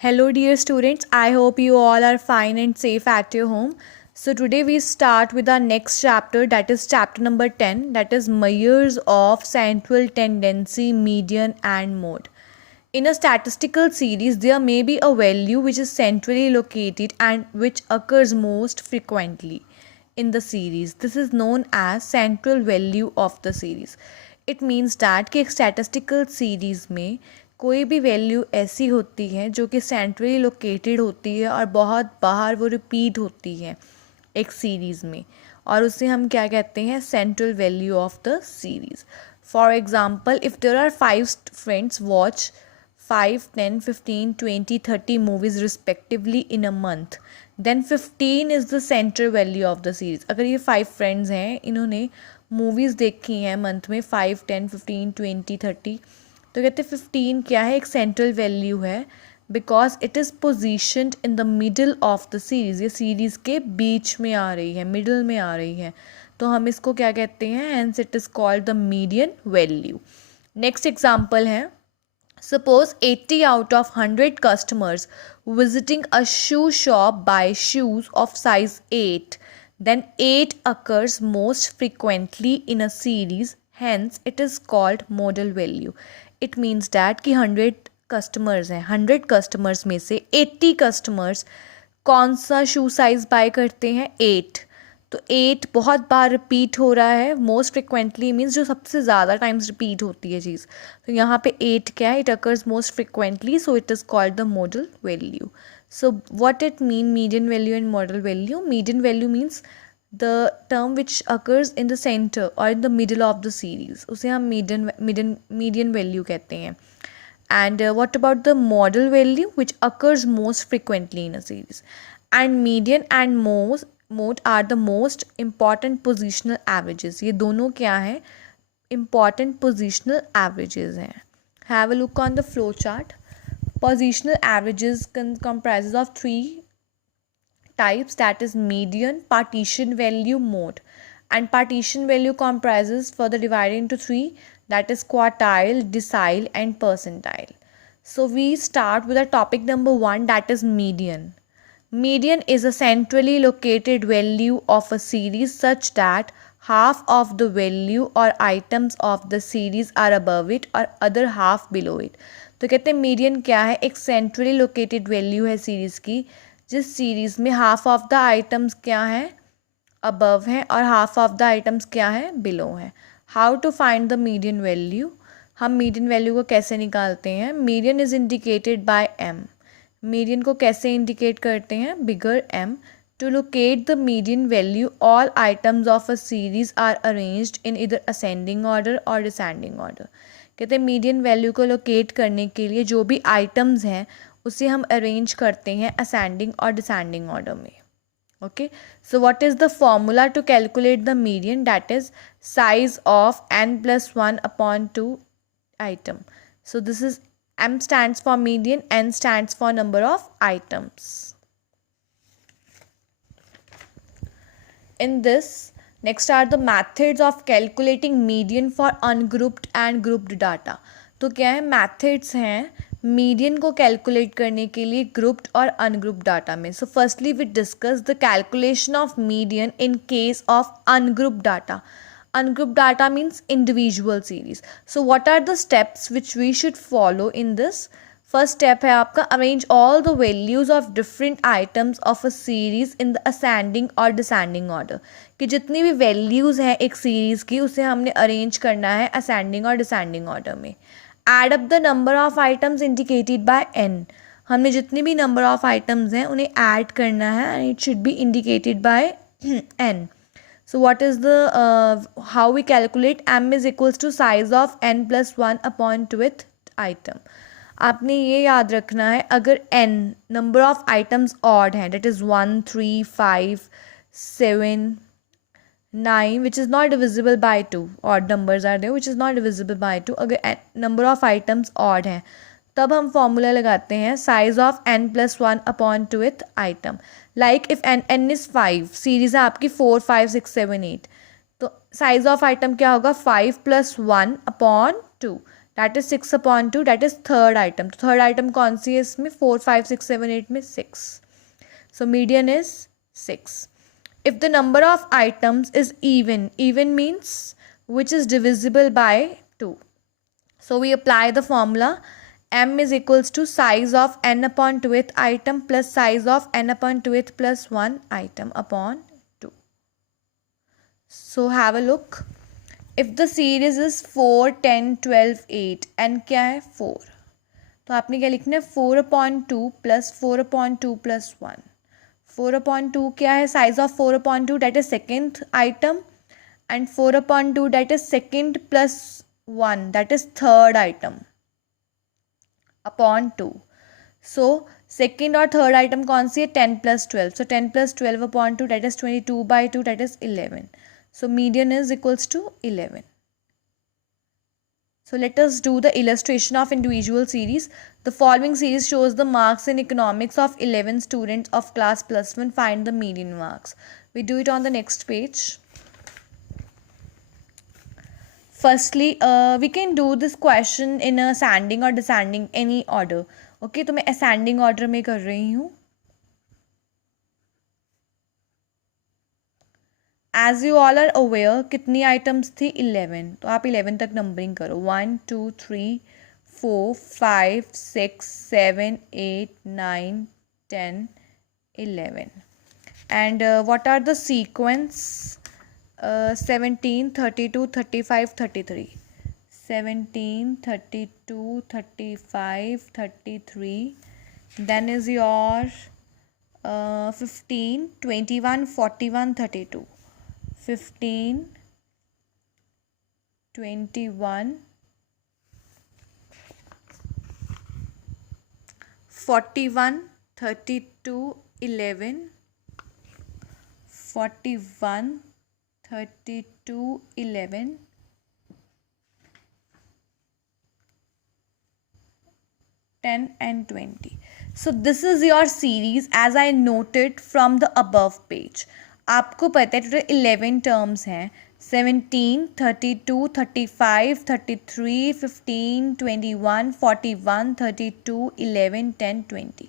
Hello, dear students. I hope you all are fine and safe at your home. So, today we start with our next chapter, that is chapter number 10, that is measures of central tendency, median, and mode. In a statistical series, there may be a value which is centrally located and which occurs most frequently in the series. This is known as central value of the series. It means that कि एक statistical series में कोई भी value ऐसी होती है जो कि सेंट्रली लोकेटेड होती है और बहुत बाहर वो रिपीट होती है एक सीरीज़ में, और उसे हम क्या कहते हैं, central value of the series. For example, if there are 5 friends watch 5, 10, 15, 20, 30 movies respectively in a month, then 15 is the central value of the series. अगर ये 5 फ्रेंड्स हैं, इन्होंने मूवीज़ देखी हैं मंथ में 5, 10, 15, 20, 30, तो कहते हैं 15 क्या है, एक सेंट्रल वैल्यू है because it is positioned in the middle of the series. ये सीरीज़ के बीच में आ रही है, मिडल में आ रही है, तो हम इसको क्या कहते हैं, hence it is called the median value. Next example है, suppose 80 out of 100 customers visiting a shoe shop buy shoes of size 8, then 8 occurs most frequently in a series, hence it is called modal value. It means that कि 100 customers हैं, 100 customers में से 80 customers कौन सा शू size bye करते हैं, 8. तो 8 बहुत बार रिपीट हो रहा है, मोस्ट फ्रिक्वेंटली मीन्स जो सबसे ज़्यादा टाइम्स रिपीट होती है चीज़. तो यहाँ पे 8 क्या है, it occurs most frequently, so it is called the modal value. So what it mean median value and modal value. Median value means the term which occurs in the centre or in the middle of the series, उसे हम median value कहते हैं. And what about the model value, which occurs most frequently in a series? And median and mode are the most important positional averages. ये दोनों क्या हैं, important positional averages हैं. Have a look on the flow chart. Positional averages comprises of 3 types, that is median, partition value, mode. And partition value comprises further divided into 3, that is quartile, decile, and percentile. So we start with the topic number 1, that is median. Median is a centrally located value of a series such that half of the value or items of the series are above it or other half below it. तो कहते हैं median क्या है, एक centrally located value है series की, जिस series में हाफ ऑफ द आइटम्स क्या हैं, अबव हैं, और हाफ ऑफ द आइटम्स क्या हैं, बिलो हैं. How to find the median value. हम मीडियन वैल्यू को कैसे निकालते हैं. Median is indicated by M. Median को कैसे इंडिकेट करते हैं, bigger M. To locate the median value all items of a series are arranged in either ascending order or descending order. कहते हैं मीडियन वैल्यू को लोकेट करने के लिए जो भी आइटम्स हैं उसे हम अरेंज करते हैं असेंडिंग और डिसेंडिंग ऑर्डर में. Okay, so what is the formula to calculate the median, that is size of n plus 1 upon 2 item. So this is m stands for median, n stands for number of items. In this, next are the methods of calculating median for ungrouped and grouped data. तो क्या है, methods हैं median को calculate करने के लिए grouped और ungrouped data में. So firstly we discuss the calculation of median in case of ungrouped data. Ungrouped data means individual series. So what are the steps which we should follow in this. First step है आपका, arrange all the values of different items of a series in the ascending और descending order. कि जितनी भी values हैं एक series की उसे हमने अरेंज करना है असेंडिंग और डिसेंडिंग ऑर्डर में. Add up the number of items indicated by n. हमने जितनी भी नंबर ऑफ आइटम्स हैं उन्हें ऐड करना है and it should be indicated by n. So what is the how we calculate. M is equals to size of n plus 1 upon 2th item. आपने ये याद रखना है, अगर n number of items odd हैं, that is 1, 3, 5, 7, 9 which is not divisible by 2. odd numbers are there which is not divisible by 2. अगर number of items odd हैं तब हम फॉर्मूला लगाते हैं size of n plus 1 upon 2th item. like if n is 5, series है आपकी 4, 5, 6, 7, 8, तो size of item क्या होगा, 5 plus 1 upon 2. That is 6/2, that is third item. तो थर्ड आइटम कौन सी है इसमें? 4, 5, 6, 7, 8 में 6. So median is 6. If the number of items is even, even means which is divisible by 2. So we apply the formula m is equals to size of n upon 2th item plus size of n upon 2th plus 1 item upon 2. So have a look. If the series is 4, 10, 12, 8 n क्या है? 4. तो आपने क्या लिखना है? 4/2 plus 4/2 plus 1. 4/2 क्या है? Size of 4/2 that is second item, and 4/2 that is second plus 1 that is third item upon 2. So second और third item कौन सी है? 10 plus 12. So 10 plus 12 upon 2 that is 22/2 that is 11. So median is equals to 11. So let us do the illustration of individual series. The following series shows the marks in economics of 11 students of class +1. Find the median marks. We do it on the next page. Firstly, we can do this question in a ascending or descending, any order. Okay, तो मैं ascending order में कर रही हूँ. As you all are aware, कितनी items थी? 11. तो आप 11 तक नंबरिंग करो. 1, 2, 3, 4, 5, 6, 7, 8, 9, 10, 11. And what are the sequence? 17, 32, 35, 33. 17, 32, 35, 33. Then is your 15, 21, 41, 32. 15, 21, 41, 32, 11, 41, 32, 11, 10 and 20. So this is your series as I noted from the above page. आपको पता है टोटल 11 टर्म्स हैं. 17, 32, 35, 33, 15, 21, 41, 32, 11, 10, 20.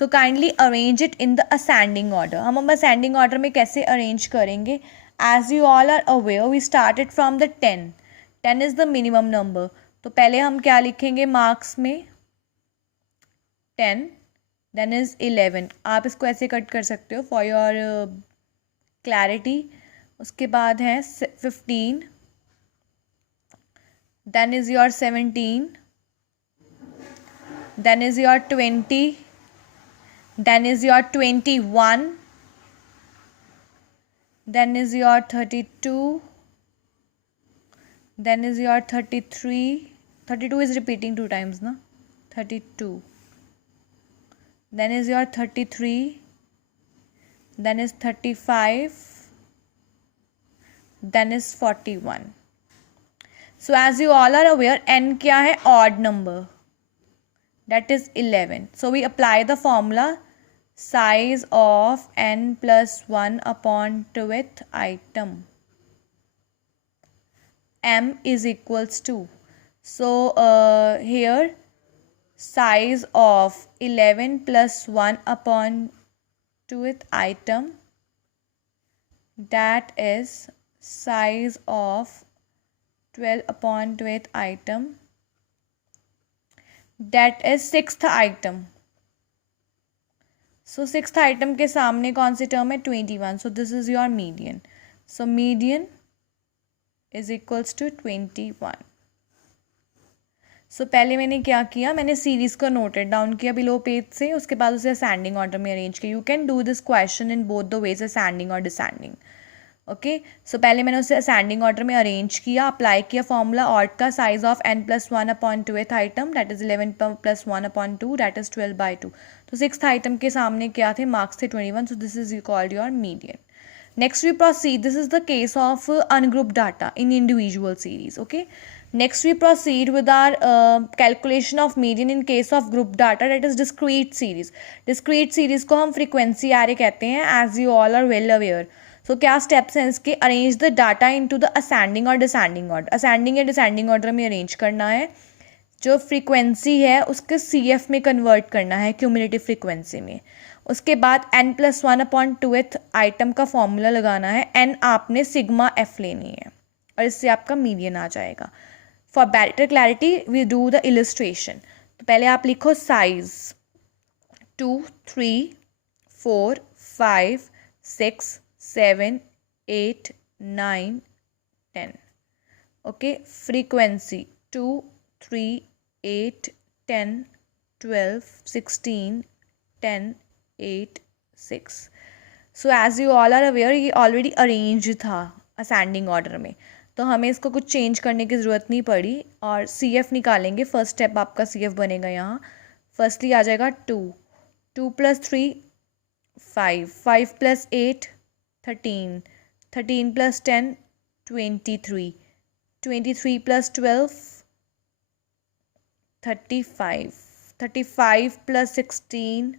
So kindly arrange it in the ascending order. हम ascending order में कैसे arrange करेंगे? As you all are aware, we started from the 10. 10 is the minimum number. तो पहले हम क्या लिखेंगे मार्क्स में? 10, then is 11. आप इसको ऐसे कट कर सकते हो for your clarity. उसके बाद है 15, then is your 17, then is your 20, then is your 21, then is your 32, then is your 33. 32 is repeating 2 times, na? 32. Then is your 33, then is 35, then is 41. So as you all are aware, n क्या है? Odd number, that is 11. So we apply the formula size of n plus 1 upon 2th item. M is equals to, so here size of 11 plus 1 upon 2th item, that is size of 12 upon 2th item, that is 6th item. So 6th item के सामने कौन सी term है? 21. So this is your median. So median is equals to 21. So पहले मैंने क्या किया? मैंने series को नोटेड डाउन किया बिलो पेज से, उसके बाद उसे असेंडिंग ऑर्डर में अरेंज किया. You can do this question in both the ways, ascending और डिसेंडिंग. ओके, सो पहले मैंने उसे असेंडिंग ऑर्डर में अरेंज किया, अप्लाई किया फॉर्मूला ऑड का size of n plus 1 upon 2th item, that is 11 plus 1 upon 2, that is 12/2. तो 6th item के सामने क्या थे? मार्क्स थे 21. So this is called your median. Next we proceed. This is the case of ungrouped data in individual series. Okay. Next we proceed with our calculation of median in case of group data, that is discrete series. Discrete series को हम frequency array कहते हैं, as you all are well aware. So क्या steps हैं इसके? Arrange the data into the ascending or descending order. Ascending या descending order में arrange करना है. जो फ्रीक्वेंसी है उसके CF में कन्वर्ट करना है, क्यूमुलेटिव फ्रीक्वेंसी में। उसके बाद n+1/2th आइटम का फॉर्मूला लगाना है। n आपने सिग्मा f लेनी है और इससे आपका मीडियन आ जाएगा। For better clarity we do the illustration. तो पहले आप लिखो size 2, 3, 4, 5, 6, 7, 8, 9, 10। Okay, frequency 2, 3, 8, 10, 12, 16, 10, 8, 6। So as you all are aware ये ऑलरेडी अरेंज था असेंडिंग ऑर्डर में, तो हमें इसको कुछ चेंज करने की ज़रूरत नहीं पड़ी। और CF निकालेंगे। फर्स्ट स्टेप आपका CF बनेगा यहाँ। फर्स्टली आ जाएगा 2, 2 + 3 5, 5 + 8 13, 13 + 10 23, 23 + 12 35, 35 + 16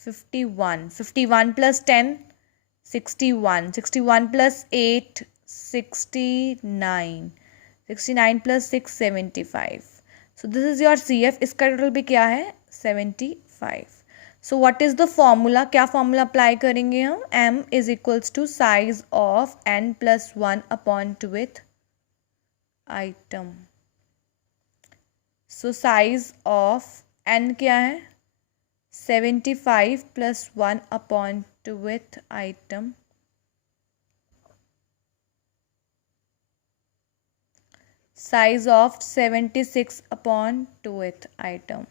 51, 51 + 10 61, 61 + 8 69, 69 + 6 75। So this is your CF। इसका टोटल भी क्या है 75। सो व्हाट इज़ द फॉर्मूला, क्या फॉर्मूला अप्लाई करेंगे हम? m = size of n+1/2th item. So size of n क्या है 75 + 1/2th item. Size of 76/2th item.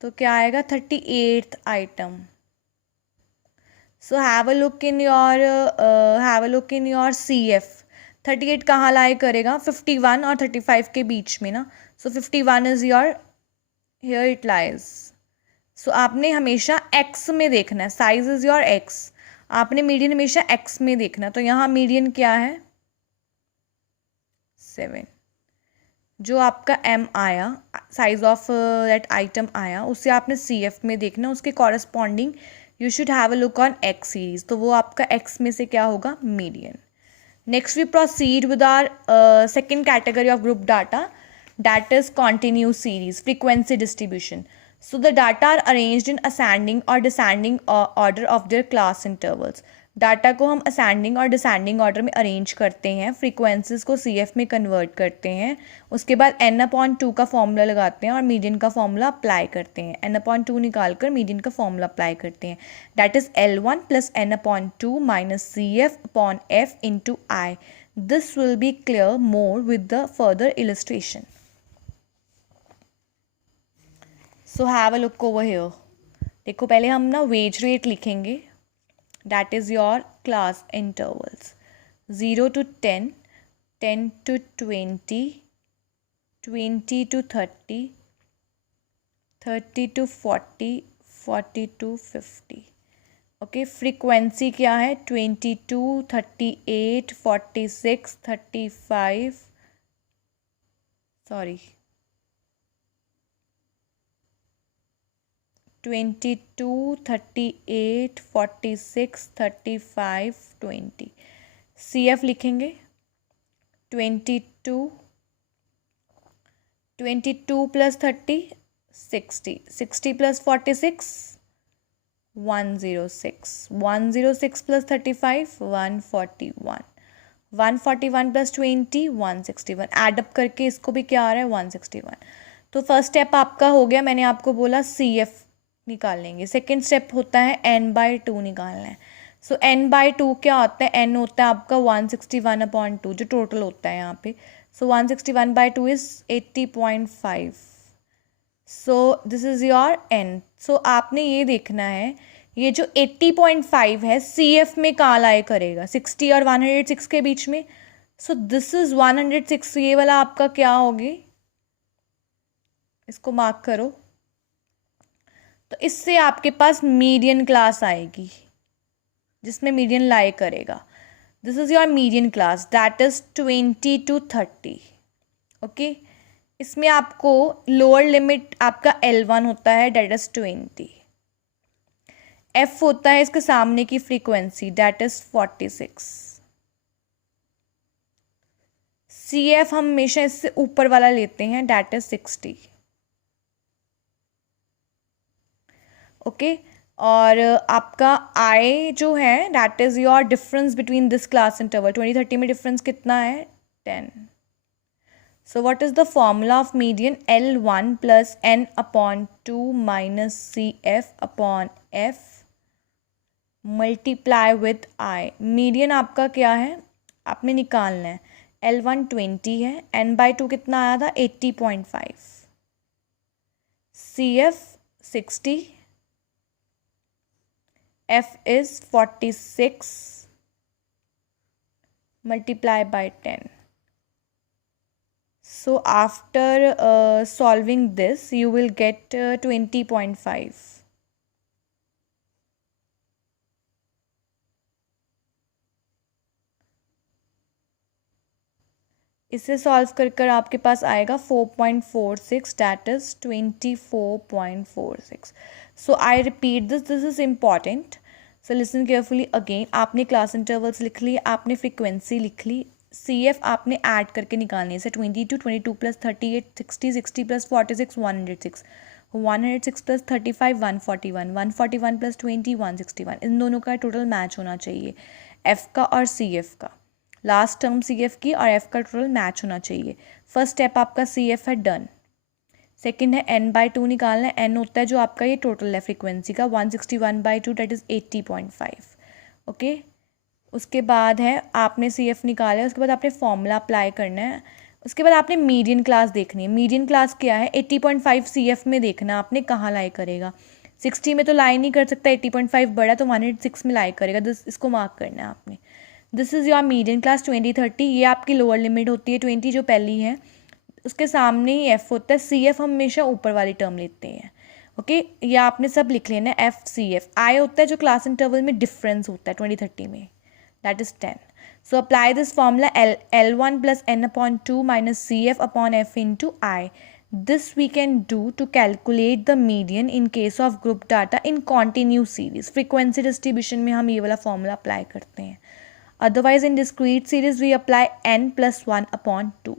तो क्या आएगा 38th item. So have a look in your CF। 38 कहाँ लाई करेगा 51 और 35 के बीच में ना। So 51 is your here it lies. So आपने हमेशा x में देखना है, साइज इज योर x। आपने मीडियन हमेशा x में देखना। तो यहाँ मीडियन क्या है 7। जो आपका m आया, साइज ऑफ दैट आइटम आया, उसे आपने CF में देखना। उसके corresponding you should have a look on x series. तो वो आपका x में से क्या होगा मीडियन। Next we proceed with our second category of group data, that is continuous series frequency distribution. So the data are arranged in ascending or descending order of their class intervals. Data को हम ascending और descending order में arrange करते हैं, frequencies को CF में convert करते हैं, उसके बाद n/2 का फॉर्मूला लगाते हैं और मीडियन का फॉर्मूला अप्लाई करते हैं। n/2 निकाल कर मीडियन का फॉर्मूला अप्लाई करते हैं। That is L1 + n/2 - CF/F × I. This will be clear more with the further illustration. So have a look over here. देखो पहले हम ना वेज रेट लिखेंगे। That is your class intervals 0 to 10, 10 to 20, 20 to 30, 30 to 40, 40 to 50। Okay, frequency क्या है 22, 38, 46, 35, sorry 22, 38, 46, 35, 20। CF लिखेंगे 22, 22 + 30 60, 60 + 46 106, 106 + 35 141, 141 + 20 161। Add up करके इसको भी क्या आ रहा है 161। तो फर्स्ट स्टेप आपका हो गया, मैंने आपको बोला CF निकाल लेंगे। सेकेंड स्टेप होता है n/2 निकालना है। सो n/2 क्या होता है, n होता है आपका 161/2 जो टोटल होता है यहाँ पे। सो 161/2 is 80.5। So this is your n। सो आपने ये देखना है ये जो 80.5 है CF में कहाँ लाई करेगा 60 और 106 के बीच में। So this is 106। ये वाला आपका क्या होगी, इसको मार्क करो। तो इससे आपके पास मीडियन क्लास आएगी जिसमें मीडियन लाई करेगा। This is your median class that is 20 to 30। Okay, इसमें आपको लोअर लिमिट आपका L1 होता है दैट इज 20। F होता है इसके सामने की frequency that is 46। C F हम हमेशा इससे ऊपर वाला लेते हैं, डैट इज 60। ओके, और आपका आई जो है that is your difference between this class interval. 20-30 में डिफरेंस कितना है? 10। So what is the formula of median? L1 plus n upon 2 minus CF upon F multiply with I। Median आपका क्या है आपने निकालना है। L1 20 है, n/2 कितना आया था? 80.5, CF 60, F is 46 multiply by 10। So after solving this, you will get 20.5। इसे सॉल्व कर आपके पास आएगा 4.46, that is 24.46। So I repeat this is important, so listen carefully again. आपने क्लास इंटरवल्स लिख ली, आपने फ्रिक्वेंसी लिख ली, सी एफ आपने ऐड करके निकालनी है। 22 22 प्लस 38 60 60 प्लस 46 106 106 प्लस 35 141 141 प्लस 20 161। इन दोनों का टोटल मैच होना चाहिए, एफ का और सी एफ का। लास्ट टर्म सी एफ की और एफ का टोटल मैच होना चाहिए। फर्स्ट स्टेप आपका सी एफ है डन। सेकेंड है n/2 निकालना है। n होता है जो आपका ये टोटल है फ्रिक्वेंसी का, 161/2 दैट इज़ 80.5। ओके, उसके बाद है आपने सी एफ निकाला है, उसके बाद आपने फॉर्मूला अप्लाई करना है। उसके बाद आपने मीडियन क्लास देखनी है। मीडियन क्लास क्या है? 80.5 सी एफ में देखना आपने कहाँ लाई करेगा। 60 में तो लाई नहीं कर सकता, 80.5 बड़ा, तो 106 में लाई करेगा। इसको मार्क करना है आपने। This is your median class 20-30। ये आपकी लोअर लिमिट होती है 20 जो पहली है, उसके सामने ही एफ होता है। सी एफ हम हमेशा ऊपर वाली टर्म लेते हैं। ओके, ये आपने सब लिख लेना है, एफ सी एफ। आई होता है जो क्लास इंटरवल में डिफरेंस होता है 20-30 में, that is 10. So apply this formula L1 plus n upon 2 minus CF upon F into I. This we can do to calculate the median in case of group data in continuous series. Frequency distribution में हम ये वाला formula apply करते हैं. Otherwise in discrete series we apply n plus 1 upon 2.